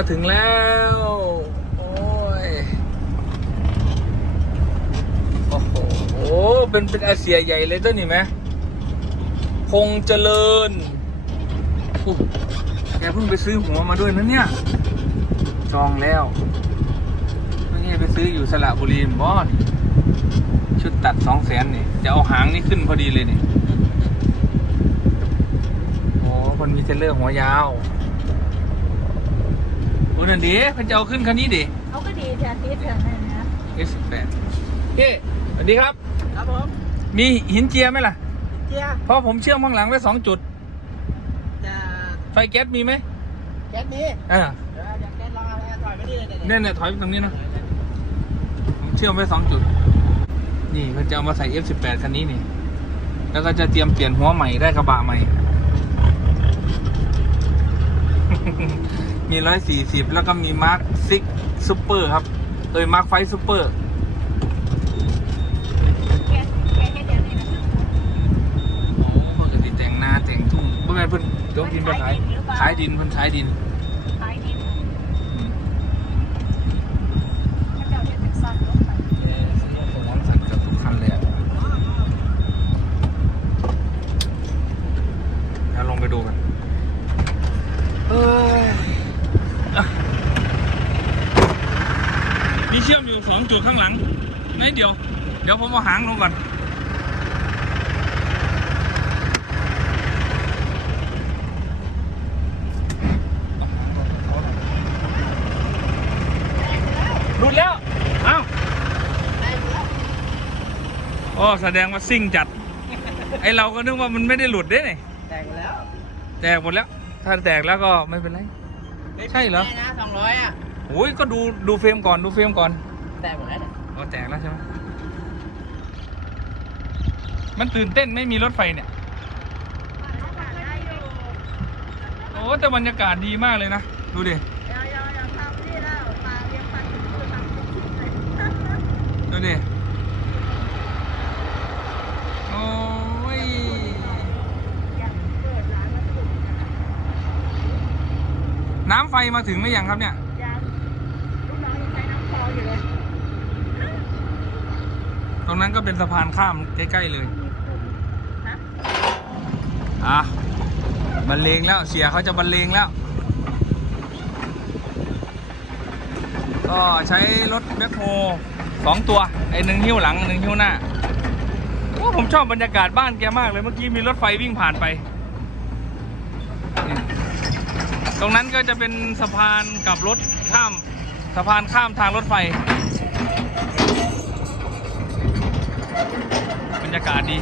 มาถึงแล้ว โอ้ย โอ้โห เป็นเป็นอาเซียใหญ่เลยตัวนี้ไหมคงเจริญแกเพิ่งไปซื้อหัวมาด้วยนะเนี่ย จองแล้วไม่ไปซื้ออยู่สระบุรีบอนชุดตัดสองแสนนี่ จะเอาหางนี่ขึ้นพอดีเลยนี่ โอ้คนมีเทรลเลอร์หัวยาว โอ้นั่นดีเพิ่นจะเอาขึ้นคันนี้ดิเขาก็ดีแทนที่แทนนั่นนะ S8 พี่สวัสดีครับ ครับผมมีหินเจียไหมล่ะ เจียร์เพราะผมเชื่อมข้างหลังไว้สองจุด จะไฟแก๊สมีไหมแก๊สนี้อ่าเดี๋ยวอยากแก๊สลองเอาถอยไปนี่เลยเนี่ยเนี่ยถอยไปตรงนี้นะผมเชื่อมไว้สองจุด นี่เขาจะเอามาใส่ F18 คันนี้นี่ แล้วก็จะเตรียมเปลี่ยนหัวใหม่ได้กระบะใหม่ มีร้อยสี่สิบแล้วก็มีมาร์คซิกซูเปอร์ครับ เอ้ยมาร์คไฟซูเปอร์แกแกแค่เดียวนี่นะโอ้ปกติแต่งนาแต่งทุ่งเพื่อนเพื่อนยกดินไปขายขายดินเพื่อนขายดิน ขายดี อืม ถ้าเจ้าเห็นเป็นสั้นลงไป เย้ผมมองสั่นกับทุกคันเลยอะแล้วลงไปดูกันเอ้ยอะมีเชื่อมอยู่สองจุดข้างหลังนิดเดียว เดี๋ยวผมเอาหางลงก่อนหลุดแล้ว เอ้าโอ้แสดงว่าซิ่งจัด ไอเราก็นึกว่ามันไม่ได้หลุดเด้ไงแต่งแล้ว แตกหมดแล้ว ถ้าแตกแล้วก็ไม่เป็นไร ใช่เหรอแน่นะสองร้อยอะ โอ้ยก็ดูดูเฟรมก่อนดูเฟรมก่อน แต่งหมดแล้วเนี่ยอ๋อแตกแล้วใช่ไหม มันตื่นเต้นไม่มีรถไฟเนี่ย โอ้แต่บรรยากาศดีมากเลยนะ ดูดิเดี๋ยวเดี๋ยวเดี๋ยวทำนี่แล้วมาเลี้ยงปันคือทำเป็นชุดเลยดูดิ โอ้ย น้ำไฟมาถึงหรือยังครับเนี่ย ตรงนั้นก็เป็นสะพานข้ามใกล้ ๆ เลย อะบรรเลงแล้วเสียเขาจะบรรเลงแล้ว ก็ใช้รถแบ็คโฮสองตัวไอ้หนึ่งหิ้วหลังหนึ่งหิ้วหน้าโอ้ผมชอบบรรยากาศบ้านแกมากเลยเมื่อกี้มีรถไฟวิ่งผ่านไป ตรงนั้นก็จะเป็นสะพานกับรถข้ามสะพานข้ามทางรถไฟ บรรยากาศดี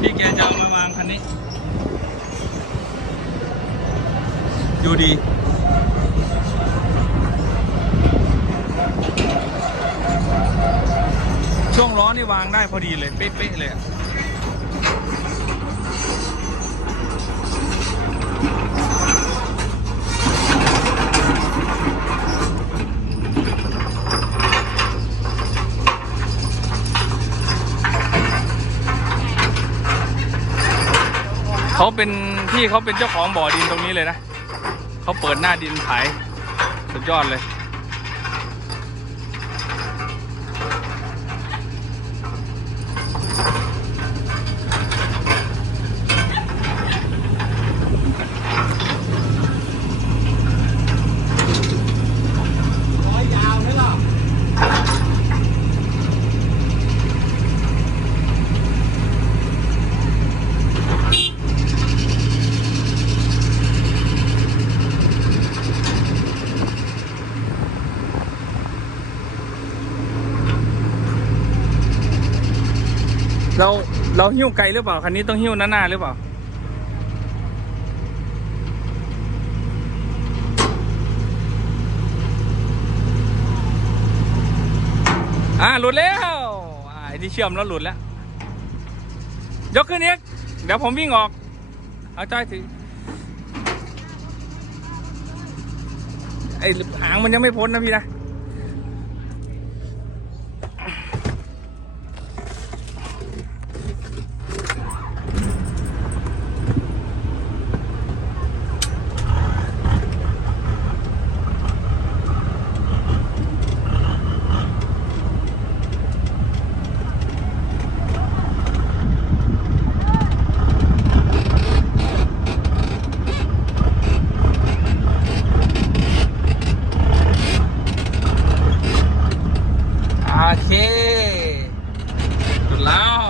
พี่แกจะเอามาวางคันนี้ ดูดี ช่วงล้อนี่วางได้พอดีเลย เป๊ะๆเลย เขาเป็นพี่เขาเป็นเจ้าของบ่อดินตรงนี้เลยนะเขาเปิดหน้าดินขายสุดยอดเลย ร้อยยาวไหมล่ะ เรา เราหิ้วไกลหรือเปล่าคันนี้ต้องหิ้วหน้าหน้าหรือเปล่าอ่าหลุดแล้วอ่าไอ้ที่เชื่อมแล้วหลุดแล้ว ยกขึ้นอีกเดี๋ยวผมวิ่งออก เอาจ้อยถือไอ้หางมันยังไม่พ้นนะพี่นะ หลุดแล้ว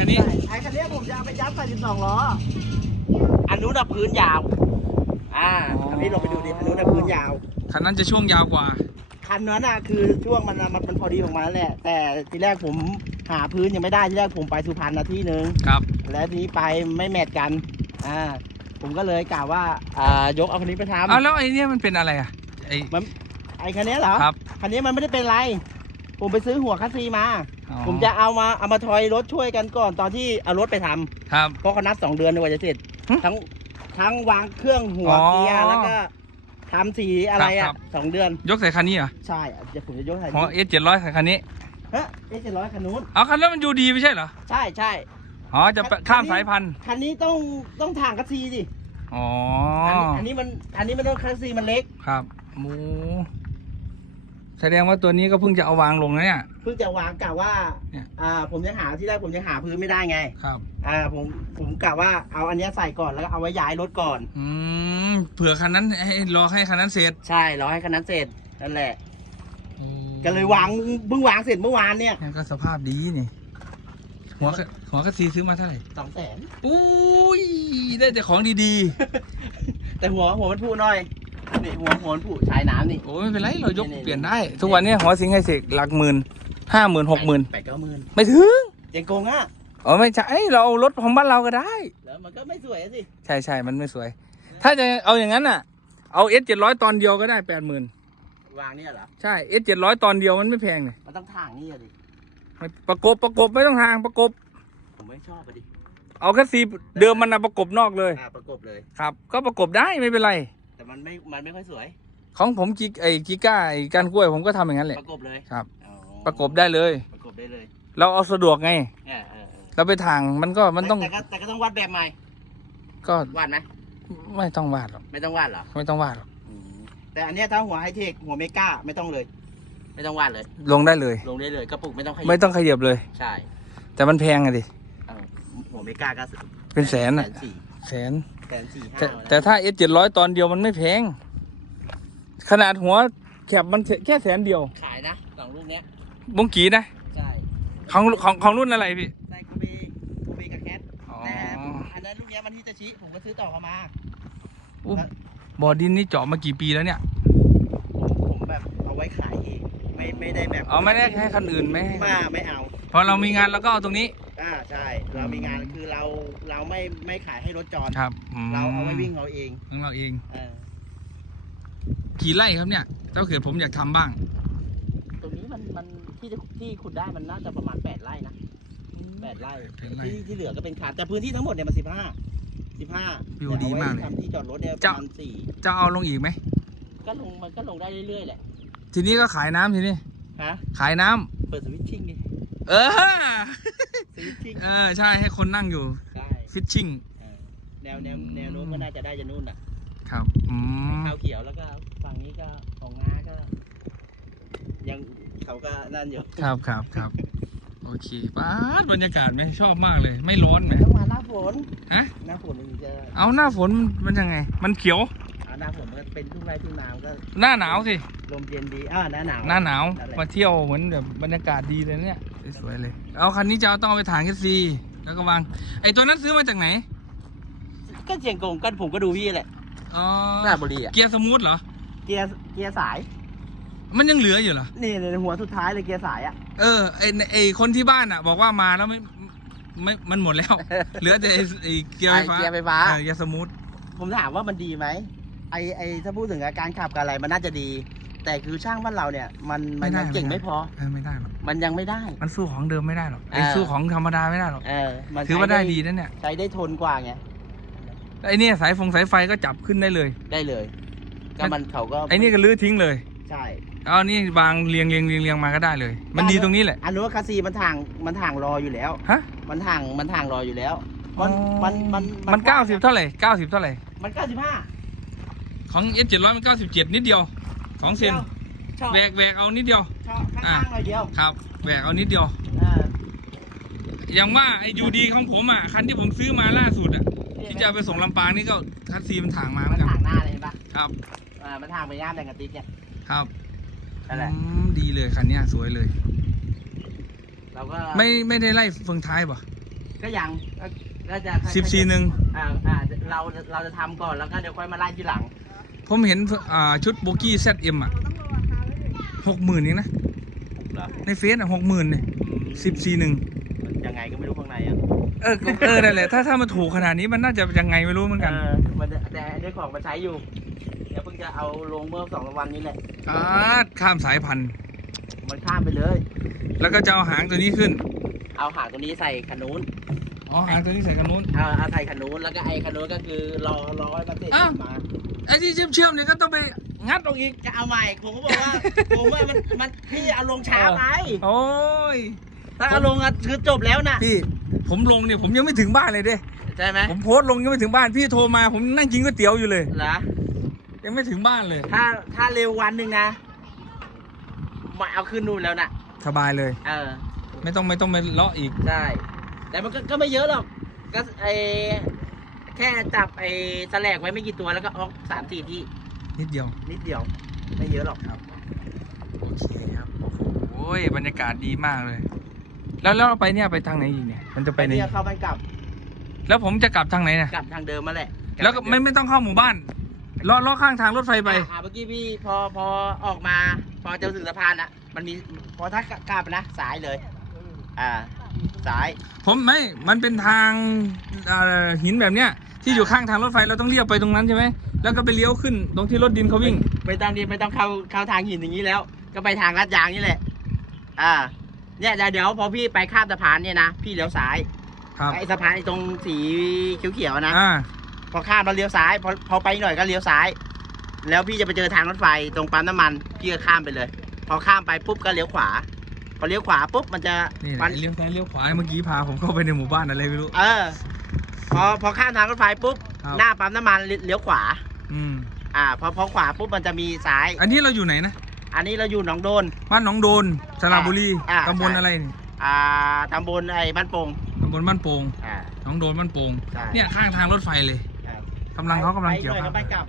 ระบะคันนู้นมาใส่คันนี้ ไอ้คันนี้ผมจะเอาไปยัดใส่12ล้อ อันนู้นอะพื้นยาว อ่าคันนี้ลองไปดูดิ อันนู้นอะพื้นยาว คันนั้นจะช่วงยาวกว่า คันนั้นอะคือช่วงมันอะมันมันพอดีของมันแหละ แต่ทีแรกผมหาพื้นยังไม่ได้ทีแรกผมไปสุพรรณนะที่หนึ่งครับ แล้วทีนี้ไปไม่แมทกัน อ่า ผมก็เลยกล่าวว่า อ่า ยกเอาคันนี้ไปทำเอาแล้วไอ้เนี่ยมันเป็นอะไรอะไอ้มันไอ้คันนี้เหรอ ครับ คันนี้มันไม่ได้เป็นไร ผมไปซื้อหัวคัสซีมา อ๋อผมจะเอามาเอามาทอยรถช่วยกันก่อนตอนที่เอารถไปทำครับ เพราะเขานัดสองเดือนกว่าจะเสร็จหึทั้งทั้งวางเครื่องหัวอ๋อเกียร์แล้วก็ทำสีอะไรครัอะบ สองเดือนยกใส่คันนี้เหรอใช่อะเดี๋ยวผมจะยกให้อ๋อเอสเจ็ดร้อยใส่คันนี้ เฮ้ยเอเจ็ดร้อยคันนู้นเอาคันนั้นมันดูดีไม่ใช่เหรอ ใช่ใช่อ๋อ จะไปข้ามสายพันธุ์ คันนี้ต้องต้องทางคัสซีดิอ๋อ อันนี้อันนี้มันอันนี้มันต้องคัสซีมันเล็ก ครับหมู แสดงว่าตัวนี้ก็เพิ่งจะเอาวางลงนะเนี่ย เพิ่งจะวางกะว่าเนี่ยอ่า ผมยังหาที่แรกผมยังหาพื้นไม่ได้ไง ครับ อ่า ผมผมกะว่าเอาอันเนี้ยใส่ก่อนแล้วก็เอาไว้ย้ายรถก่อน อืมเผื่อคันนั้นให้รอให้คันนั้นเสร็จใช่รอให้คันนั้นเสร็จนั่นแหละ ก็เลยวางเพิ่งวางเสร็จเมื่อวานเนี่ยเนี่ยก็สภาพดีนี่ หัวกะหัวกระซีซื้อมาเท่าไหร่สองแสนอุ้ยได้แต่ของดีแต่หัวหัวมันผุหน่อย นี่หัวหัวมันผุชายน้ำนี่ๆโอ้ยไม่เป็นไรเรายกนี่ๆเปลี่ยนได้ ทุกวันเนี้ยหัวสิงไฮเสกหลักหมื่นห้าหมื่นหกหมื่นแปดเก้าหมื่นไม่ถึงยังโกงอะอ๋อไม่ใช่เอ้ยเราเอารถของบ้านเราก็ได้ แล้วมันก็ไม่สวยอะสิใช่ใช่มันไม่สวย ถ้าจะเอาอย่างนั้นอะ เอาเอสเจ็ดร้อยตอนเดียวก็ได้แปดหมื่นวางเนี่ยเหรอ ใช่เอสเจ็ดร้อยตอนเดียวมันไม่แพงเนี่ยมันต้องทางนี่อะดิประกบประกบไม่ต้องทางประกบ ผมไม่ชอบอะดิเอาแค่ซีเดิมมันนะประกบนอกเลย อ่าประกบเลย ครับ ก็ประกบได้ไม่เป็นไร แต่มันไม่มันไม่ค่อยสวย ของผมกิไอ้กิก้าไอ้การกล้วยผมก็ทำอย่างนั้นแหละ ประกบเลยครับ อ๋อประกบได้เลย ประกบได้เลยเราเอาสะดวกไงเออเออเออเราไปทางมันก็มันต้องแต่ก็แต่ก็ต้องวาดแบบใหม่ก็วาดไหมไม่ต้องวาดหรอกไม่ต้องวาดเหรอไม่ต้องวาดหรอกอืมแต่อันเนี้ยถ้าหัวไฮเทคหัวเมกาไม่ต้องเลย ไม่ต้องวาดเลย ลงได้เลย ลงได้เลยกระปุกไม่ต้องขยับไม่ต้องขยับเลย ใช่แต่มันแพงอะดิ เออหัวเมกาก็เป็นแสนแสอะนสี่แสน แสนสี่ห้าแต่นะแต่ถ้าเอสเจ็ดร้อยตอนเดียวมันไม่แพง ขนาดหัวแคบมันแค่แสนเดียวขายนะสองลูกเนี้ยบุงกีนะ ใช่ของของของรุ่นอะไรพี่ ใส่คูเบคูเบกับแคทอ๋อแต่อันนั้นลูกเนี้ยมันฮิตาชิผมก็ซื้อต่อเขามา อุ๊ยบ่อดินนี่เจาะมากี่ปีแล้วเนี่ย ผมผมแบบเอาไว้ขายเองไม่ไม่ได้แบบเอาไม่ได้ให้คันอื่นไหมไมาไม่เอา พอเรามีงานเราก็เอาตรงนี้ อ่าใช่ เรามีงานคือเราเราไม่ไม่ขายให้รถจอดครับอืมเราเอาไว้วิ่งเราเองของเราเอง เออกี่ไร่ครับเนี่ยถ้าเกิดผมอยากทำบ้าง ตรงนี้มันมันที่จะที่ขุดได้มันน่าจะประมาณแปดไร่นะแปดไร่แปดไร่ที่ที่เหลือก็เป็นคาร์แต่พื้นที่ทั้งหมดเนี่ยมันสิบห้าสิบห้าวิวดีมากเลยทำที่จอดรถเนี่ยปเจ้าระมาณสี่จะเอาลงอีกไหม ก็ลงมันก็ลงได้เรื่อยๆแหละทีนี้ก็ขายน้ำทีนี้ ฮะขายน้ำเปิดสวิตชิ่งดิเออ สวิตชิ่งเออใช่ให้คนนั่งอยู่ใช่ฟิชชิ่งเออแนวแนวแนวโน้มก็น่าจะได้จะนู่นน่ะครับอืมข้าวเขียวแล้วก็ฝั่งนี้ก็ของงาก็ ยังเขาก็นั่นอยู่ครับครับครับโอเคป้าดบรรยากาศไหมชอบมากเลย ไม่ร้อนไหม ต้องมาหน้าฝนฮะ หน้าฝนมันถึงจะเอาหน้าฝนมันยังไง มันเขียว อ่าหน้าฝนมันก็เป็นทุ่งไร่ทุ่งนาก็หน้าหนาวสิ ลมเย็นดีอ่าหน้าหนาว หน้าหนาวนั่นแหละมาเที่ยวเหมือนแบบบรรยากาศดีเลยเนี่ยสวยๆเลย เอาคันนี้จะเอาต้องเอาไปถางแคสซีแล้วก็วาง ไอตัวนั้นซื้อมาจากไหน ก็เชียงกงก็ผมก็ดูพี่แหละอ๋อหน้าบุรีอะเกียร์สมูทเหรอ เกียร์เกียร์สาย มันยังเหลืออยู่เหรอ นี่ในหัวสุดท้ายเลยเกียร์สายอะ เออไอไอคนที่บ้านอะ บอกว่ามาแล้วไม่ไม่มันหมดแล้ว เหลือแต่ไอ้ไอเกียร์ไฟฟ้าไอ้เกียร์ไฟฟ้า เออเกียร์สมูทผมถามว่ามันดีไหมไอไอถ้าพูดถึงการขับกับอะไรมันน่าจะดี แต่คือช่างบ้านเราเนี่ยมันมันยังเก่งไม่พอเออไม่ได้หรอกมันยังไม่ได้ มันสู้ของเดิมไม่ได้หรอกไอเออสู้ของธรรมดาไม่ได้หรอกเออมันถือว่าใช้ได้ดีนะเนี่ยใช้ได้ทนกว่าไงไอเนี่ยสายฟงสายไฟก็จับขึ้นได้เลย ได้เลยก็มันเขาก็ไอนี่ก็ลื้อทิ้งเลยใช่เอานี่วางเรียงเรียงเรียงเรียงมาก็ได้เลย มันดีตรงนี้แหละอันนู้นคาซีมันทางมันทางรออยู่แล้วฮะมันทางมันทางรออยู่แล้ว มันอ๋อมันมันมันเก้าสิบเท่าไหร่เก้าสิบเท่าไหร่มันเก้าสิบห้าของเอสเจ็ดร้อยมันเก้าสิบเจ็ดนิดเดียว สองเซนชอบแหวกแหวกเอานิดเดียว ชอบข้างๆหน่อยเดียวครับแหวกเอานิดเดียว อ่าอย่างว่าไอ้ยูดีของผมอะคันที่ผมซื้อมาล่าสุดอะที่จะเอาไปส่งลำปางนี่ก็คัสซีมันถางมาเหมืมัอนนกันทางหน้าเลยเห็นปะครับ อ่ามันทางไปย่ามแดงกระติกเนี่ยครับนั่นแหละอืมดีเลยคันเนี้ยสวยเลย เราก็ไม่ไม่ได้ไล่เฟืองท้ายป่ะก็ยังก็ก็จะสิบสี่หนึ่งอ่าอ่าเราเราจะทำก่อนแล้วก็เดี๋ยวค่อยมาไล่ทีหลัง ผมเห็นอ่าชุดโบกี้เซตเอ็มอะเราต้องรอราคาไว้เลยหกหมื่นเองนะ เหรอในเฟซอะหกหมื่นเนี่ยสิบสี่หนึ่งมันยังไงก็ไม่รู้ข้างในอะเออเออนั่นแหละถ้าถ้ามันถูกขนาดนี้มันน่าจะยังไงไม่รู้เหมือนกันเออมันจะแต่อันนี้ของมาใช้อยู่ เดี๋ยวเพิ่งจะเอาลงเมื่อสองสามวันนี้แหละอาดข้ามสายพันธุ์ มันข้ามไปเลย แล้วก็จะเอาหางตัวนี้ขึ้นเอาหางตัวนี้ใส่ขนุนอ๋อหางตัวนี้ใส่กันนู้นเอาเอาใส่ขนุนแล้วก็ไอ้ขนุนก็คือรอรอให้มันเสร็จอ้าวมา ไอ้ที่เชื่อมเชื่อมๆเนี่ยก็ต้องไปงัดออกอีก จะเอาใหม่ ผมก็บอกว่า ผมว่ามันมันพี่เอาลงช้าไปโอ้ยถ้าเอาลงอะคือจบแล้วน่ะพี่ผมลงเนี่ยผมยังไม่ถึงบ้านเลยเด้ใช่ไหมผมโพสต์ลงยังไม่ถึงบ้านพี่โทรมาผมนั่งกินก๋วยเตี๋ยวอยู่เลย เหรอยังไม่ถึงบ้านเลย ถ้าถ้าเร็ววันหนึ่งนะมาเอาขึ้นนู่นแล้วน่ะ สบายเลย เออ ไม่ต้องไม่ต้องไปเลาะอีก ใช่ แต่มันก็ก็ไม่เยอะหรอกก็ไอ แค่จับไอแสลกไว้ไม่กี่ตัวแล้วก็ออกสามสี่ที่นิดเดียว นิดเดียว ไม่เยอะหรอกโอเคครับโอ้โหโอ้ยบรรยากาศดีมากเลย แล้วแล้วเราไปเนี่ยไปทางไหนอีกเนี่ย มันจะไปไหนเที่ยวเข้าบ้านกลับแล้วผมจะกลับทางไหนเนี่ยกลับทางเดิมมาแหละแล้วก็ไม่ไม่ต้องเข้าหมู่บ้านเลาะเลาะข้างทางรถไฟไป อ่าอ่าเมื่อกี้พี่พอพอออกมา พอจะถึงสะพานอะมันมีพอถ้ากลับนะสายเลย อ่า สายผมไม่ มันเป็นทางเอ่อหินแบบเนี้ยที่อยู่ข้างทางรถไฟเราต้องเลี้ยวไปตรงนั้นใช่ไหมแล้วก็ไปเลี้ยวขึ้นตรงที่รถดินเขาวิ่ง ไม่ต้องดีไม่ต้องเข้าเข้าทางหินอย่างนี้แล้ว ก็ไปทางลาดยางนี่แหละ อ่า เนี่ยเดี๋ยวเดี๋ยวพอพี่ไปข้ามสะพานเนี่ยนะพี่เลี้ยวซ้ายครับ ไอ้สะพานไอ้ตรงสีเขียวๆนะอ่า พอข้ามมาเลี้ยวซ้ายพอพอไปหน่อยก็เลี้ยวซ้าย แล้วพี่จะไปเจอทางรถไฟตรงปั๊มน้ำมันพี่ก็ข้ามไปเลย พอข้ามไปปุ๊บก็เลี้ยวขวาพ อเลี้ยวขวาปุ๊บมันจะนี่แหละมันไอ้เลี้ยวซ้ายเลี้ยวขวาเมื่อกี้พาผมเข้าไปในหมู่บ้านอะไรไม่รู้ เออ พอพอข้ามทางรถไฟปุ๊บครับ หน้าปั๊มน้ำมันเลี้ยวขวา อืมอ่า พอพอขวาปุ๊บมันจะมีซ้าย อันนี้เราอยู่ไหนนะอันนี้เราอยู่หนองโดน บ้านหนองโดนสระบุรีอ่า ตำบลใช่อะไรนี่อ่าตำบลไอ้บ้านโป่งตำบลบ้านโป่งอ่าหนองโดนบ้านโป่งใช่เนี่ยข้างทางรถไฟเลยครับกำลังเขากำลังเกี่ยวไปหน่อครับไปกลับ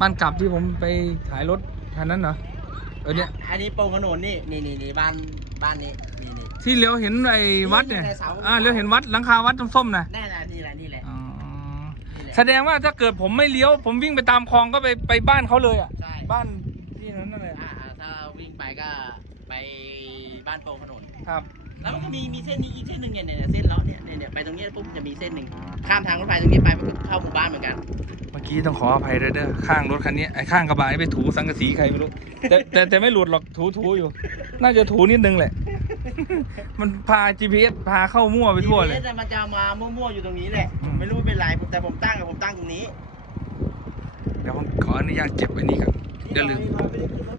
บ้านกลับที่ผมไปขายรถคันนั้นเหรอ เออเนี่ยอันนี้โป่งขนนนี่นี่นี่นี่บ้านบ้านนี้นี่นี่ ที่เลี้ยวเห็นไอ้วัดเนี่ยนี่ไงเสา อ่าเลี้ยวเห็นวัดหลังคาวัดส้มๆนะแน่แหละนี่แหละนี่แหละอ๋อนี่แหละแสดงว่าถ้าเกิดผมไม่เลี้ยว ผมวิ่งไปตามคลองก็ไปไปบ้านเขาเลยอะใช่บ้านที่นั้นนั่นเลยอ่าอ่าถ้าวิ่งไปก็ไปบ้านโป่งขนน ครับ แล้วมันก็มีมีเส้นนี้อีกเส้นหนึ่งเนี่ยเนี่ยเส้นเลาะเนี่ยเนี่ยเนี่ยไปตรงเนี้ยปุ๊บจะมีเส้นหนึ่งข้ามทางรถไฟตรงนี้ไปมันก็เข้าหมู่บ้านเหมือนกัน เมื่อกี้ต้องขออภัยด้วยเด้อข้างรถคันนี้ไอ้ข้างกระบะนี่ไปถูสังกะสีใครไม่รู้แต่แต่แต่ไม่หลุดหรอกถูถูอยู่ น่าจะถูนิดนึงแหละ มันพา GPS พาเข้ามั่วไปทั่วเลยทีนี้มันจะมามั่วๆอยู่ตรงนี้แหละอืม ไม่รู้เป็นไรผมแต่ผมตั้งกับผมตั้งตรงนี้เดี๋ยวผมขออนุญาตเก็บไว้นี่ก่อนเดี๋ยวลืมเราไม่ได้ขึ้นรถ